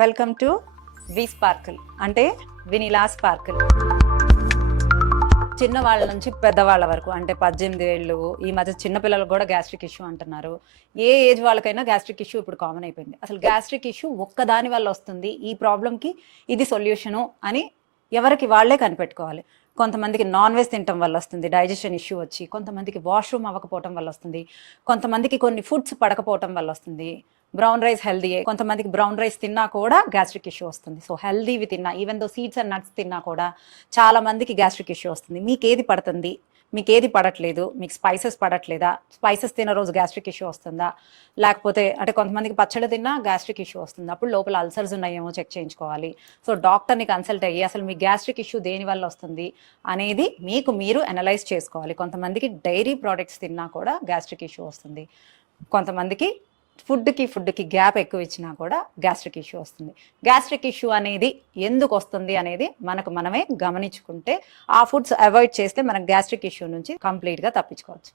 Welcome to V sprinkle అంటే వినిలా sprinkle. చిన్నవాళ్ళ నుంచి పెద్దవాళ్ళ వరకు అంటే 18 ఏళ్ళు ఈ మధ్య చిన్నపిల్లలకు కూడా గ్యాస్ట్రిక్ ఇష్యూ అంటున్నారు. ఏ ఏజ్ వాళ్ళకైనా గ్యాస్ట్రిక్ ఇష్యూ ఇప్పుడు కామన్ అయిపోయింది. అసలు గ్యాస్ట్రిక్ ఇష్యూ ఒక్కదాని వల్ల వస్తుంది, ఈ ప్రాబ్లంకి ఇది సొల్యూషను అని ఎవరికి వాళ్ళే కనిపెట్టుకోవాలి. కొంతమందికి నాన్ వెజ్ తినటం వల్ల వస్తుంది డైజెషన్ ఇష్యూ వచ్చి, కొంతమందికి వాష్రూమ్ అవ్వకపోవటం వల్ల వస్తుంది, కొంతమందికి కొన్ని ఫుడ్స్ పడకపోవటం వల్ల వస్తుంది. బ్రౌన్ రైస్ హెల్దీయే, కొంతమందికి బ్రౌన్ రైస్ తిన్నా కూడా గ్యాస్ట్రిక్ ఇష్యూ వస్తుంది. సో హెల్దీవి తిన్నా, even though seeds and nuts తిన్నా కూడా చాలా మందికి గ్యాస్ట్రిక్ ఇష్యూ వస్తుంది. మీకు ఏది పడుతుంది, మీకు ఏది పడట్లేదు, మీకు స్పైసెస్ పడట్లేదా, స్పైసెస్ తిన్న రోజు గ్యాస్ట్రిక్ ఇష్యూ వస్తుందా, లేకపోతే అంటే కొంతమందికి పచ్చడి తిన్నా గ్యాస్ట్రిక్ ఇష్యూ వస్తుంది, అప్పుడు లోపల అల్సర్స్ ఉన్నాయేమో చెక్ చేయించుకోవాలి. సో డాక్టర్ని కన్సల్ట్ అయ్యి అసలు మీ గ్యాస్ట్రిక్ ఇష్యూ దేని వల్ల వస్తుంది అనేది మీకు మీరు అనలైజ్ చేసుకోవాలి. కొంతమందికి డైరీ ప్రోడక్ట్స్ తిన్నా కూడా గ్యాస్ట్రిక్ ఇష్యూ వస్తుంది, కొంతమందికి ఫుడ్కి గ్యాప్ ఎక్కువ ఇచ్చినా కూడా గ్యాస్ట్రిక్ ఇష్యూ వస్తుంది. గ్యాస్ట్రిక్ ఇష్యూ అనేది ఎందుకు వస్తుంది అనేది మనమే గమనించుకుంటే ఆ ఫుడ్స్ అవాయిడ్ చేస్తే మనం గ్యాస్ట్రిక్ ఇష్యూ నుంచి కంప్లీట్గా తప్పించుకోవచ్చు.